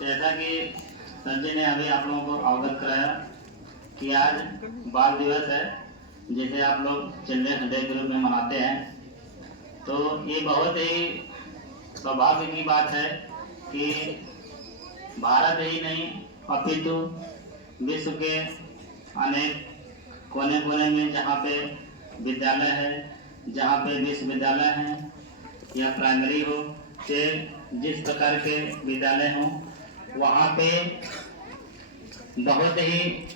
जैसा कि संजय ने अभी आप लोगों को अवगत कराया कि आज बाल दिवस है, जिसे आप लोग चिल्ड्रन डे के रूप में मनाते हैं। तो ये बहुत ही सौभाग्य की बात है कि भारत ही नहीं अपितु विश्व के अनेक कोने कोने में जहाँ पे विद्यालय है, जहाँ पे विश्वविद्यालय है या प्राइमरी हो, से जिस प्रकार के विद्यालय हों, वहाँ पे बहुत ही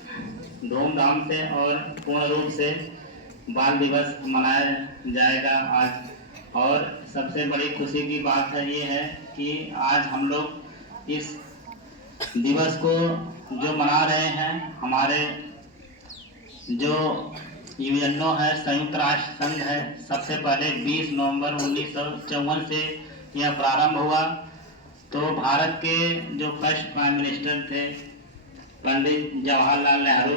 धूमधाम से और पूर्ण रूप से बाल दिवस मनाया जाएगा आज। और सबसे बड़ी खुशी की बात है ये है कि आज हम लोग इस दिवस को जो मना रहे हैं, हमारे जो यूएनओ है, संयुक्त राष्ट्र संघ है, सबसे पहले 20 नवंबर 1954 से यह प्रारंभ हुआ। तो भारत के जो फर्स्ट प्राइम मिनिस्टर थे पंडित जवाहरलाल नेहरू,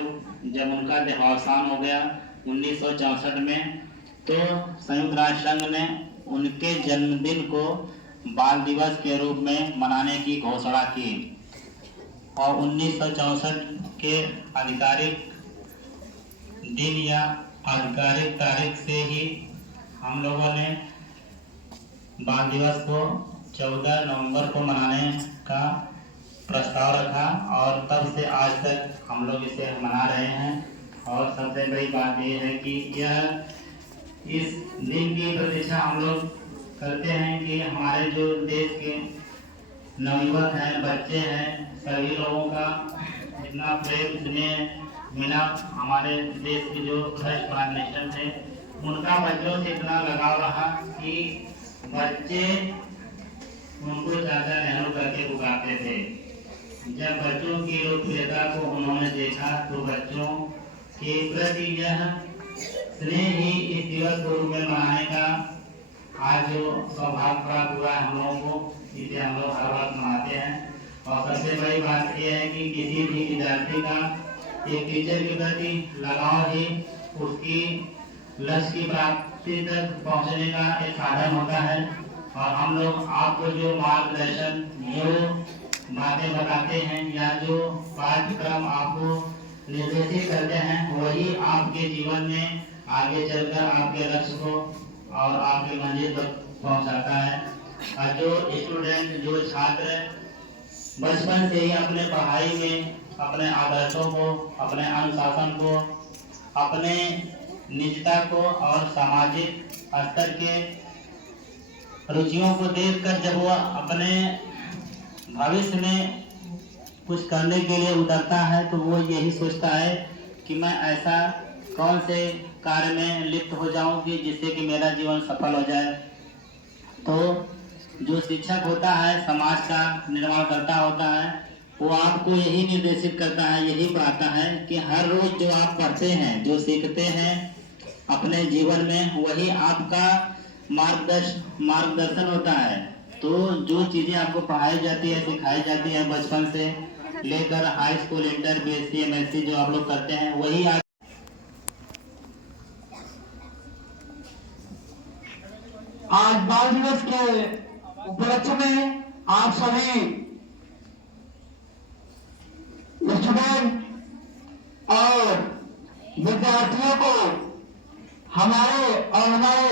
जब उनका देहावसान हो गया 1964 में, तो संयुक्त राष्ट्र संघ ने उनके जन्मदिन को बाल दिवस के रूप में मनाने की घोषणा की। और 1964 के आधिकारिक दिन या आधिकारिक तारीख से ही हम लोगों ने बाल दिवस को 14 नवंबर को मनाने का प्रस्ताव रखा और तब से आज तक हम लोग इसे मना रहे हैं। और सबसे बड़ी बात यह है कि यह इस दिन की प्रतीक्षा हम लोग करते हैं कि हमारे जो देश के नवयुवक हैं, बच्चे हैं, सभी लोगों का जितना प्रेम स्नेह मिला, हमारे देश के जो फर्स्ट प्राइम मिनिस्टर थे उनका बच्चों से इतना लगाव रहा कि बच्चे उनको चाचा नेहरू करके पुकारते थे। जब बच्चों की लोकप्रियता को उन्होंने देखा तो बच्चों के प्रति यह स्नेह ही इस दिवस को रूप में मनाने का आज जो सौभाग्य प्राप्त हुआ है हम लोगों को, इसे हम लोग हर वक्त मनाते हैं। और सबसे बड़ी बात यह है कि किसी भी विद्यार्थी का एक टीचर के प्रति लगाव ही उसकी लक्ष्य की प्राप्ति तक पहुंचने का एक साधन होता है। और हम लोग आपको जो मार्गदर्शन, जो बातें बताते हैं या जो पाठ्यक्रम आपको निर्देशित करते हैं, वही आपके जीवन में आगे चलकर आपके लक्ष्य को और आपके मंजिल तक पहुंचाता है। और जो स्टूडेंट, जो छात्र बचपन से ही अपने पढ़ाई में अपने आदर्शों को, अपने अनुशासन को, अपने निजता को और सामाजिक स्तर के रुचियों को देखकर जब वह अपने भविष्य में कुछ करने के लिए उतरता है तो वो यही सोचता है कि मैं ऐसा कौन से कार्य में लिप्त हो जाऊं कि जिससे कि मेरा जीवन सफल हो जाए। तो जो शिक्षक होता है, समाज का निर्माण करता होता है, वो आपको यही निर्देशित करता है, यही पढ़ाता है कि हर रोज जो आप पढ़ते हैं, जो सीखते हैं अपने जीवन में, वही आपका मार्गदर्शन होता है। तो जो चीजें आपको पढ़ाई जाती है, सिखाई जाती है बचपन से लेकर high school, inter, BSc, MSc जो आप लोग करते हैं, वही आज बाल दिवस के उपलक्ष्य में आप सभी स्टूडेंट और विद्यार्थियों को हमारे और हमारे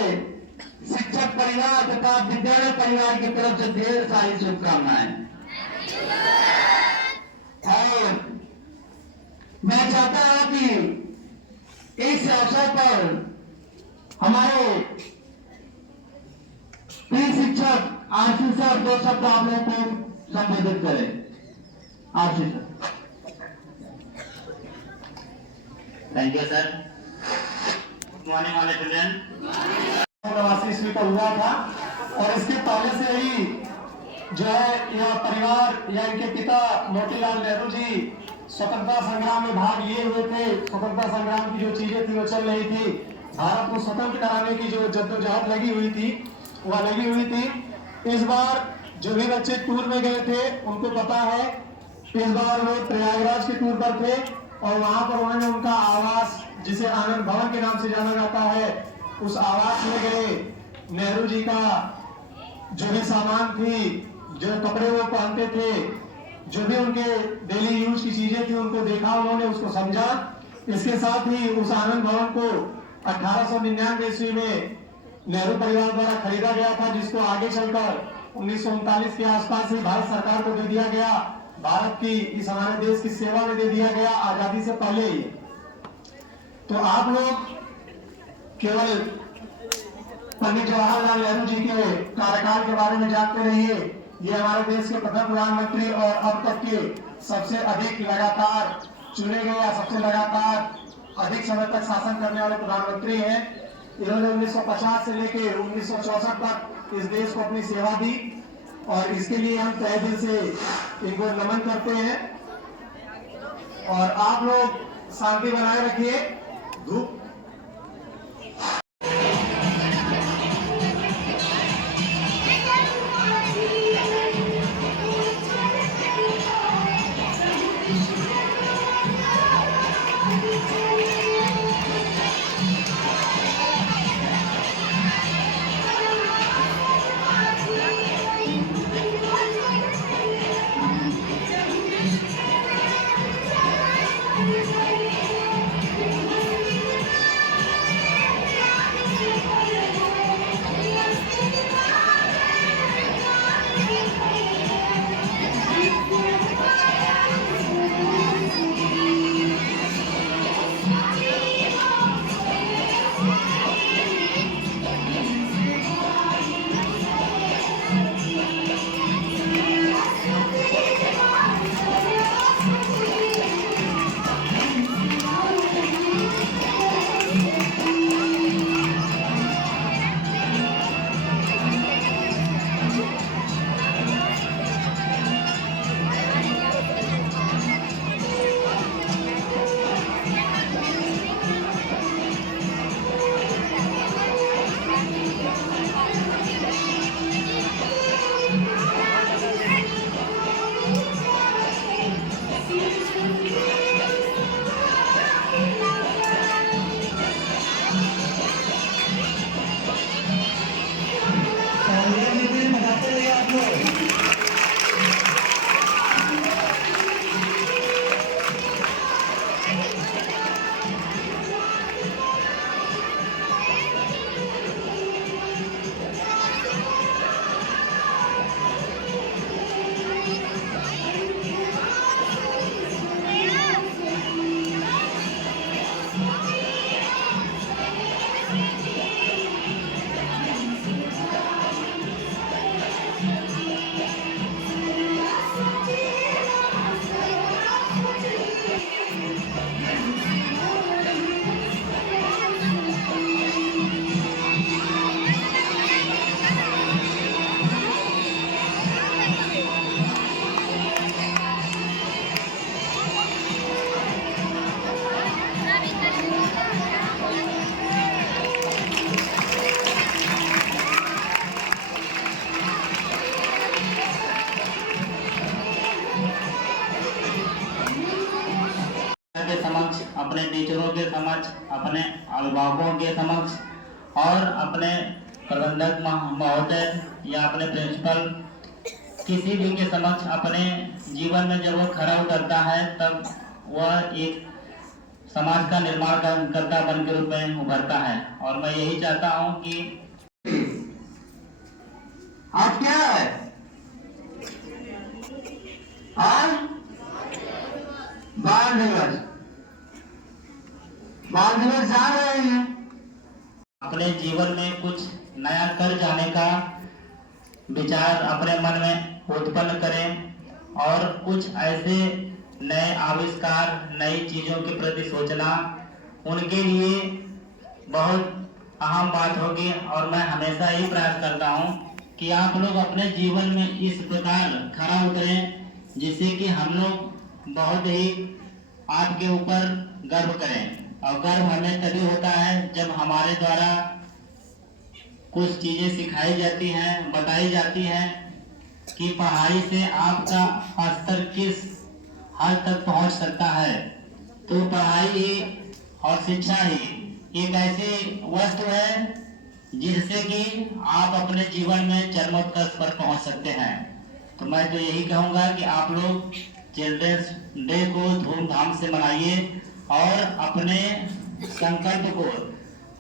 शिक्षक परिवार तथा विद्यालय परिवार की तरफ से ढेर सारी शुभकामनाएं। और मैं चाहता हूं कि इस अवसर पर हमारे प्रिय शिक्षक आरसी सर 2 शब्द आप लोगों को संबोधित करें। RC sir. Thank you sir. Good morning वाले स्टूडेंट। 89 ईस्वी को हुआ था और इसके पहले से ही जो है यह परिवार या इनके पिता मोतीलाल नेहरू जी स्वतंत्रता संग्राम में भाग लिए हुए थे। स्वतंत्रता संग्राम की जो चीजें थी वो चल रही थी, भारत को स्वतंत्र कराने की जो जद्दोजहद लगी हुई थी वह लगी हुई थी। इस बार जो भी बच्चे टूर में गए थे उनको पता है, इस बार वो प्रयागराज के टूर पर थे और वहां पर उन्होंने उनका आवास, जिसे आनंद भवन के नाम से जाना जाता है, उस आवास में गए। नेहरू जी का जो भी सामान थी, जो कपड़े वो पहनते थे, जो भी उनके डेली यूज की चीजें थी उनको देखा उन्होंने, उसको समझा। इसके साथ ही उस आनंद भवन को 1899 ईस्वी में नेहरू परिवार द्वारा खरीदा गया था, जिसको आगे चलकर 1939 के आसपास ही भारत सरकार को दे दिया गया। भारत की इस हमारे देश की सेवा में दे दिया गया आजादी से पहले ही। तो आप लोग केवल पंडित जवाहरलाल नेहरू जी के कार्यकाल के बारे में जानते रहिए। ये हमारे देश के प्रथम प्रधानमंत्री और अब तक के सबसे अधिक लगातार चुने गए या सबसे लगातार अधिक समय तक शासन करने वाले प्रधानमंत्री हैं। इन्होंने 1950 से लेकर 1964 तक इस देश को अपनी सेवा दी और इसके लिए हम तहे दिल से इनको नमन करते हैं। और आप लोग शांति बनाए रखिए। धूप के समक्ष, अपने टीचरों के समक्ष, अपने अभिभावकों के समक्ष और अपने प्रबंधक महोदय या अपने प्रिंसिपल किसी भी के समक्ष अपने जीवन में जब वो खरा उतरता है तब वह एक समाज का निर्माण करता बन के रूप में उभरता है। और मैं यही चाहता हूँ कि आज क्या है, आज बाल दिवस, बाल दिवस जा रहे हैं। अपने जीवन में कुछ नया कर जाने का विचार अपने मन में उत्पन्न करें और कुछ ऐसे नए आविष्कार, नई चीजों के प्रति सोचना उनके लिए बहुत अहम बात होगी। और मैं हमेशा ही प्रयास करता हूँ कि आप लोग अपने जीवन में इस प्रकार खरा उतरें जिससे कि हम लोग बहुत ही आपके ऊपर गर्व करें। और गर्व हमें तभी होता है जब हमारे द्वारा कुछ चीजें सिखाई जाती हैं, बताई जाती हैं कि पढ़ाई से आपका स्तर किस हद तक पहुंच सकता है। तो पढ़ाई ही और शिक्षा ही एक ऐसी वस्तु है जिससे कि आप अपने जीवन में चरमोत्कर्ष पर पहुंच सकते हैं। तो मैं तो यही कहूँगा कि आप लोग चिल्ड्रंस डे को धूमधाम से मनाइए और अपने संकल्प को,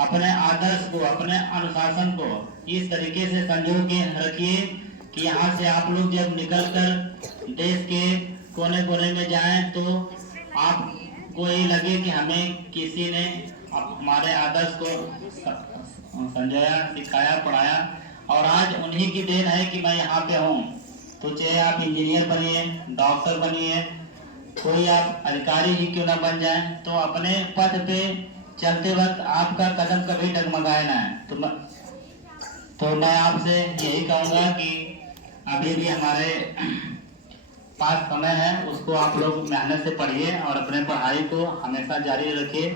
अपने आदर्श को, अपने अनुशासन को इस तरीके से संजो के रखिए कि यहाँ से आप लोग जब निकलकर देश के कोने कोने में जाएं तो आपको ये लगे कि हमें किसी ने हमारे आदर्श को संजोया, सिखाया, पढ़ाया और आज उन्हीं की देन है कि मैं यहाँ पे हूँ। तो चाहे आप इंजीनियर बनिए, डॉक्टर बनिए, कोई आप अधिकारी ही क्यों ना बन जाए, तो अपने पद पे चलते वक्त आपका कदम कभी डगमगाए ना है। तो मैं आपसे यही कहूँगा कि अभी भी हमारे पास समय है, उसको आप लोग मेहनत से पढ़िए और अपने पढ़ाई को हमेशा जारी रखिए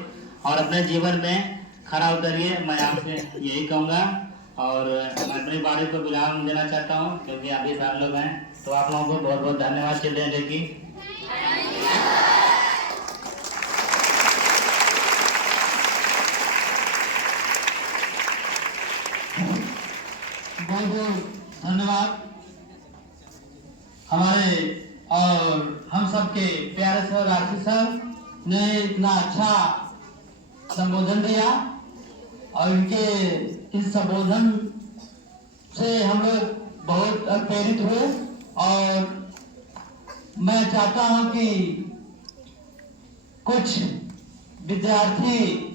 और अपने जीवन में खरा उतरिए। मैं आपसे यही कहूँगा और मैं अपनी बारी को विराम देना चाहता हूँ क्योंकि अभी सारे लोग हैं। तो आप लोगों को बहुत बहुत धन्यवाद चिल्ड्रन डे की। बहुत बहुत धन्यवाद हमारे और हम सबके प्यारे सर राशि सर ने इतना अच्छा संबोधन दिया और इनके इस संबोधन से हम लोग बहुत प्रेरित हुए और मैं चाहता हूं कि कुछ विद्यार्थी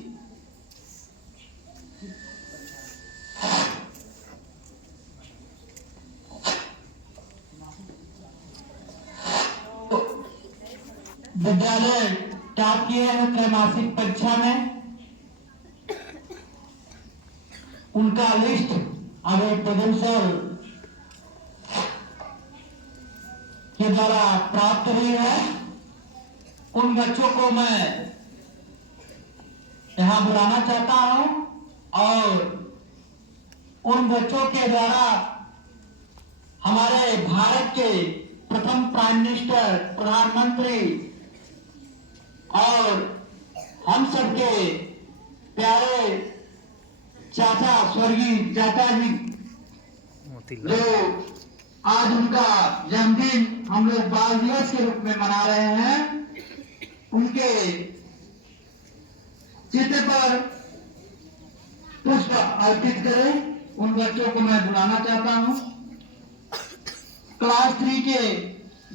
विद्यालय टॉप किए हैं त्रैमासिक परीक्षा में, उनका लिस्ट अभी प्रोड्यूसर के द्वारा प्राप्त हुई है। उन बच्चों को मैं यहाँ बुलाना चाहता हूं और उन बच्चों के द्वारा हमारे भारत के प्रथम प्राइम मिनिस्टर, प्रधानमंत्री और हम सबके प्यारे चाचा स्वर्गीय चाचा जी जो आज उनका जन्मदिन हम लोग बाल दिवस के रूप में मना रहे हैं, उनके चित्र पर पुष्प अर्पित करें। उन बच्चों को मैं बुलाना चाहता हूं। क्लास 3 के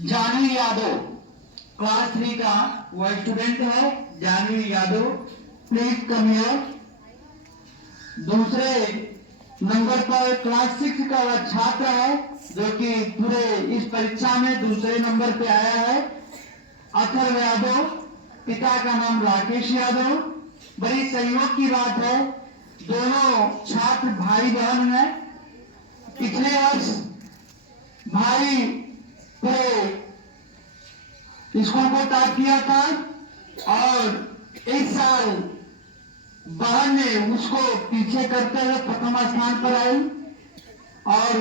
जानवी यादव, क्लास 3 का वो स्टूडेंट है Janvi Yadav, please come here. दूसरे नंबर पर क्लास 6 का वह छात्र है जो कि पूरे इस परीक्षा में दूसरे नंबर पे आया है, अथर्व यादव, पिता का नाम राकेश यादव। बड़ी सहयोग की बात है, दोनों छात्र भाई बहन हैं। पिछले वर्ष भाई पूरे स्कूल को टॉप किया था और इस साल बहन ने उसको पीछे करते हुए प्रथम स्थान पर आई और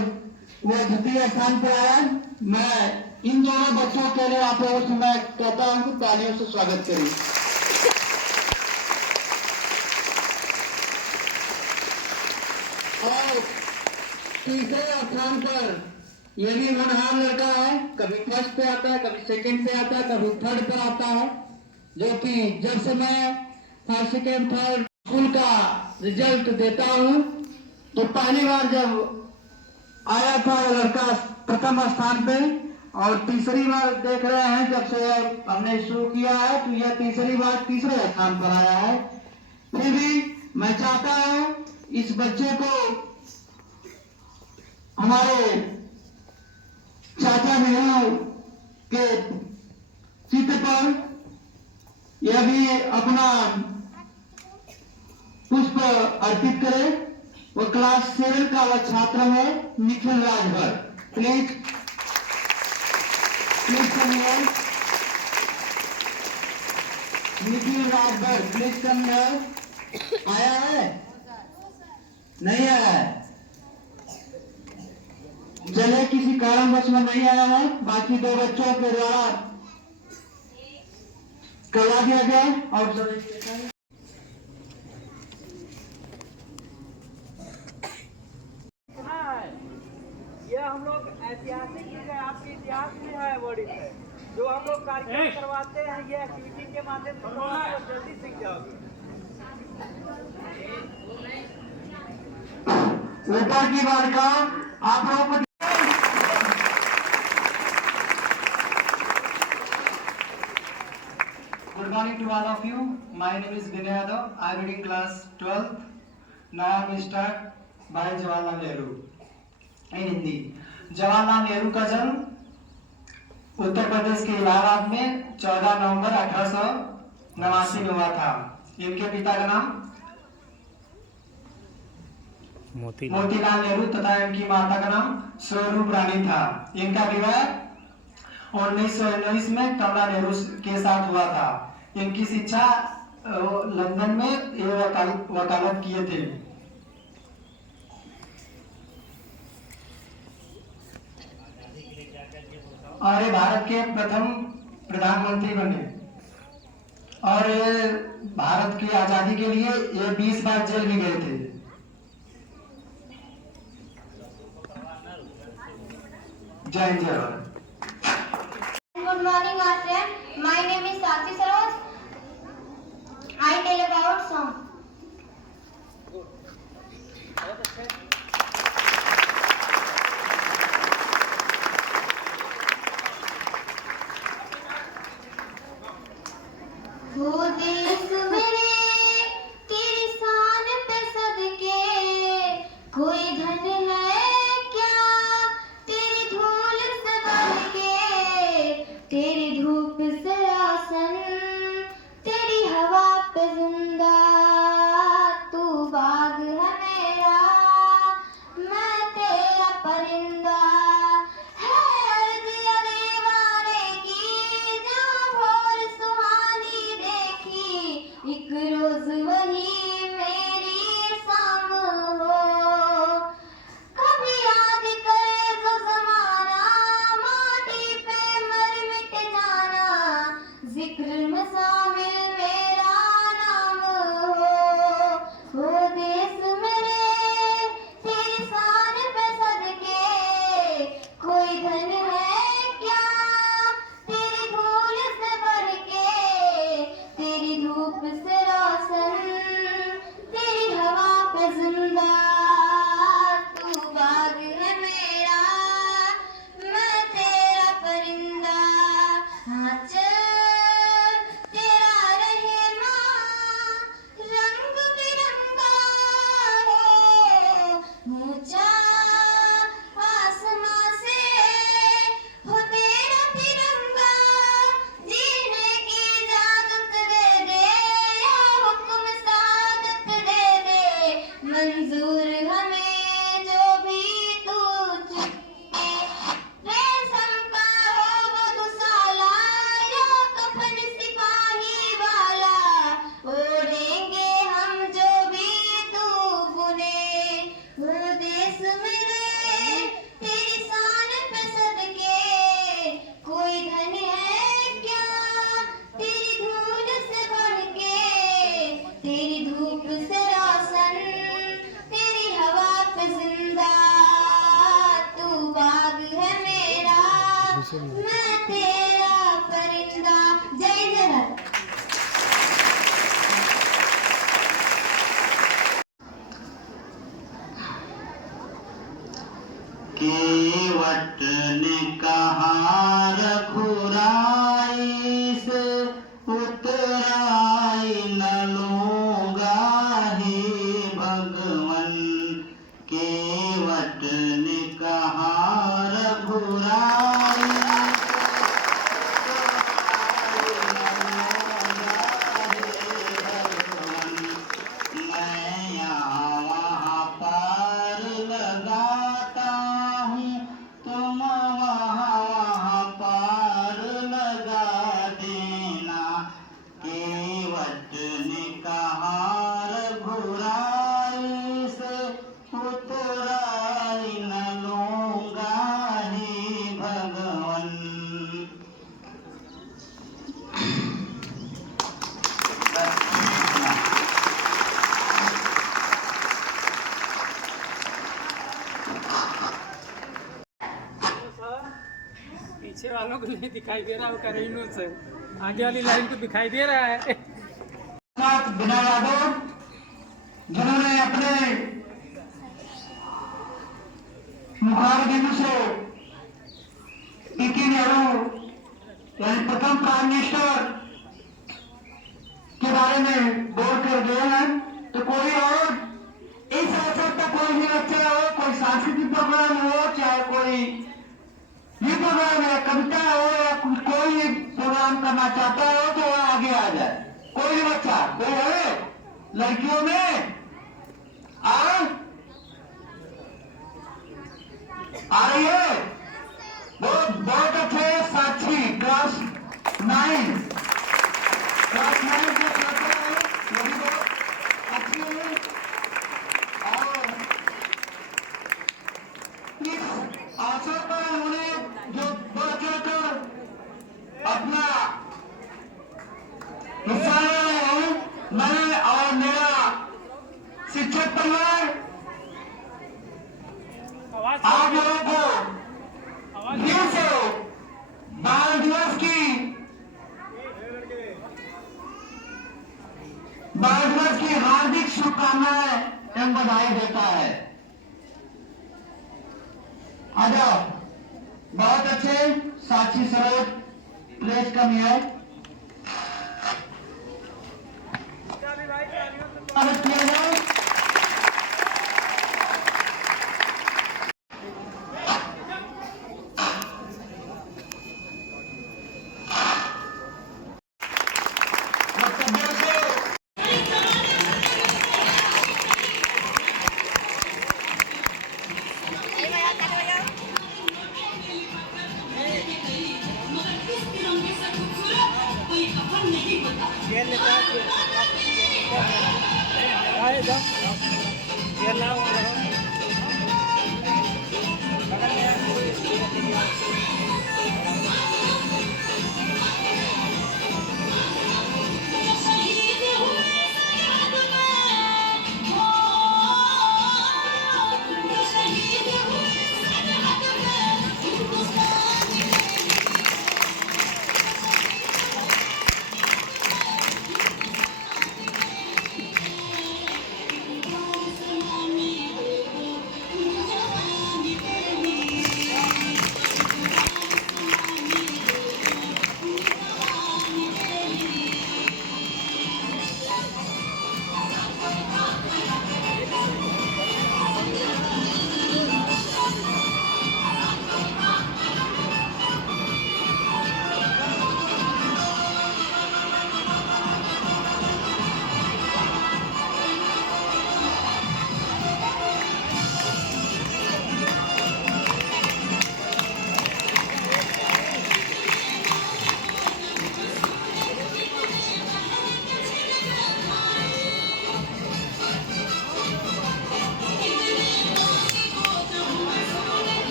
वह द्वितीय स्थान पर आया। मैं इन दोनों बच्चों के लिए आप लोगों से मैं कहता हूं कि तालियों से स्वागत करें। और तीसरे स्थान पर ये भी होनहार लड़का है, कभी फर्स्ट पे आता है, कभी सेकंड पे आता है, कभी थर्ड पे आता है, जो कि जब से मैं फर्स्ट सेकंड थर्ड स्कूल का रिजल्ट देता हूं तो पहली बार जब आया था लड़का प्रथम स्थान पे और तीसरी बार देख रहे हैं जब से हमने शुरू किया है तो यह तीसरी बार तीसरे स्थान पर आया है। फिर भी मैं चाहता हूं इस बच्चे को हमारे चाचा नेहरू के चित्र पर यह भी अपना पुष्प अर्पित करे। वो क्लास 7 का वह छात्र है Nikhil Rajbhar, please come here. Nikhil Rajbhar please come here. आया है? नहीं आया है? चले किसी कारणवश में नहीं आया है, बाकी दो बच्चों के द्वारा करवा दिया गया और ये हम लोग ऐतिहासिक चीजें आपके इतिहास में है वर्डित है, जो हम लोग कार्यक्रम करवाते हैं ये एक्टिविटी के माध्यम से तो आप लोग जल्दी सीख जाओगे। ऊपर की बार का आप लोगों को Good morning to all of you. My name is Vinay Yadav. I am reading class 12th. Now I will start by Jawaharlal Nehru. In Hindi. Jawaharlal Nehru का जन्म उत्तर प्रदेश के इलाहाबाद में 14 नवंबर 1889 में हुआ था। इनके पिता का नाम मोतीलाल नेहरू तथा इनकी माता का नाम स्वरूप रानी था। इनका विवाह 1919 में कमला नेहरू के साथ हुआ था। इनकी शिक्षा लंदन में ये वकालत किए थे। और ये भारत के प्रथम प्रधानमंत्री बने और ये भारत की आजादी के लिए ये 20 बार जेल भी गए थे। जय हिंद जय Bharat. Good morning, our friend. My name is Sakshi Saroj. I tell about song. वो देश मेरे तेरी शान पे सदके कोई धन है क्या तेरी धूल से बढ़ के तेरी धूप से आसन तेरी हवा पे जिंदा तू बाग है मेरा मैं तेरा परिंदा है अर्ज़ दीवाने की जहाँ भोर सुहानी देखी नहीं दिखाई दे रहा, वो करेनू से आगे वाली लाइन को दिखाई दे रहा है। बिना यादव जिन्होंने अपने मुखारबिंदु से पीके नेहरू यानी प्रथम प्राइम मिनिस्टर के बारे में बोल कर गए हैं। तो कोई और इस अवसर पर कोई भी बच्चा हो, कोई सांस्कृतिक प्रोग्राम हो, चाहे कोई ये प्रोग्राम है, कविता हो या कोई भी प्रोग्राम करना चाहता हो तो वह आगे आ जाए। कोई भी बच्चा, कोई है लड़कियों में आ रही है, वो बहुत अच्छे साक्षी क्लास 9 के छात्र है, वो भी बहुत अच्छी है। और इस अवसर पर उन्होंने जो बढ़ चढ़कर अपना हिस्सा ले रहे हैं, मैं और मेरा शिक्षक परिवार आप लोगों को फिर से बाल दिवस की हार्दिक शुभकामनाएं एवं बधाई देता है। आ जाओ, बहुत अच्छे साक्षी सरोज प्लेस कमी है, स्वागत किया जाए।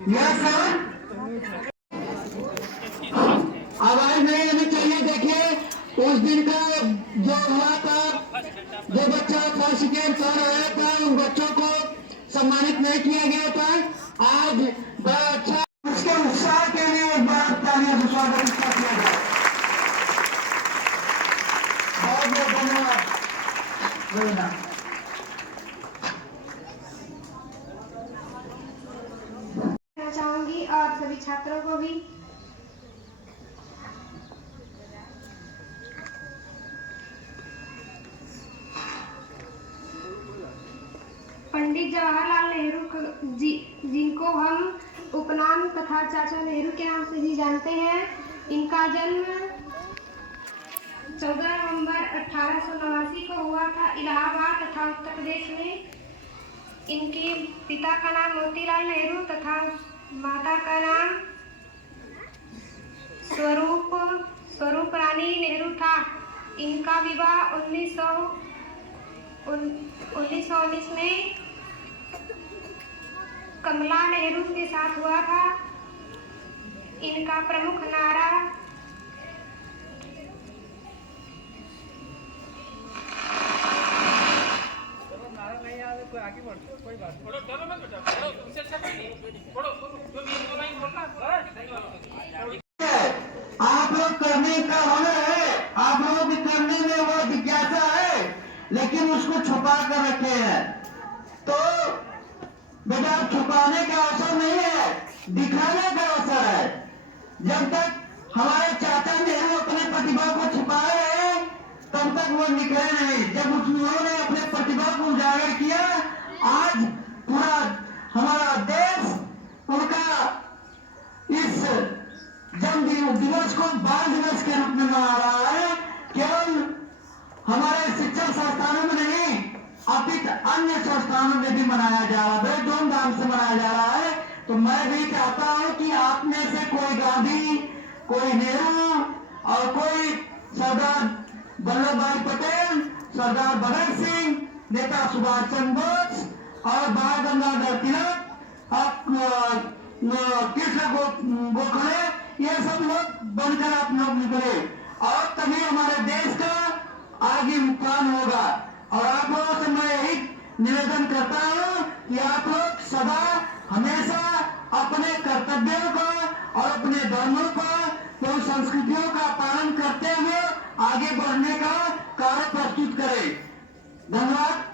Yes sir. आवाज नहीं आनी चाहिए। देखिए उस दिन का जो हुआ था, जो बच्चा फर्स्ट सेकेंड कर रहा था, उन बच्चों को सम्मानित नहीं किया गया था। आज बड़ा अच्छा उसके उत्साह के लिए एक बार तालियों से स्वागत किया जाए। बहुत बहुत धन्यवाद। चाहूंगी और सभी छात्रों को भी। पंडित जवाहरलाल नेहरू जी, जिनको हम उपनाम तथा चाचा नेहरू के नाम से भी जानते हैं, इनका जन्म 14 नवंबर 1889 को हुआ था इलाहाबाद तथा उत्तर प्रदेश में। इनके पिता का नाम मोतीलाल नेहरू तथा माता का नाम स्वरूप रानी नेहरू था। इनका विवाह 1919 में कमला नेहरू के साथ हुआ था। इनका प्रमुख नारा आगे बढ़ो, कोई बात नहीं। चलो मत बेटा, उनसे अच्छा कोई नहीं। पढ़ो, जो भी इनको लाइन बोलना आप लोग करने का हुनर है, आप लोगों की करने में वो जिज्ञासा है, लेकिन उसको छुपा कर रखे हैं। तो बेटा छुपाने का अवसर नहीं है, दिखाने का अवसर है। जब तक हमारे चाचा नेहरू अपने प्रतिभा को छुपाए हैं, तब तक वो निकले नहीं। जब उन्होंने अपने प्रतिभा को उजागर किया, आज पूरा हमारा देश उनका इस जन्म दिवस को बाल दिवस के रूप में मना रहा है। केवल हमारे शिक्षण संस्थानों में नहीं, अपितु अन्य संस्थानों में भी मनाया जा रहा है, बड़े धूमधाम से मनाया जा रहा है। तो मैं भी चाहता हूं कि आप में से कोई गांधी, कोई नेहरू और कोई सरदार वल्लभ भाई पटेल, सरदार भगत सिंह, नेता सुभाष चंद्र बोस और बाल गंगाधर तिलक और कृष्ण गोखले, ये सब लोग बनकर आप लोग निकले, और तभी हमारे देश का आगे उत्थान होगा। और आप लोगों से मैं यही निवेदन करता हूं कि आप लोग सदा हमेशा अपने कर्तव्यों का और अपने धर्मों का, तो संस्कृतियों का पालन करते हुए आगे बढ़ने का कार्य प्रस्तुत करें। धन्यवाद।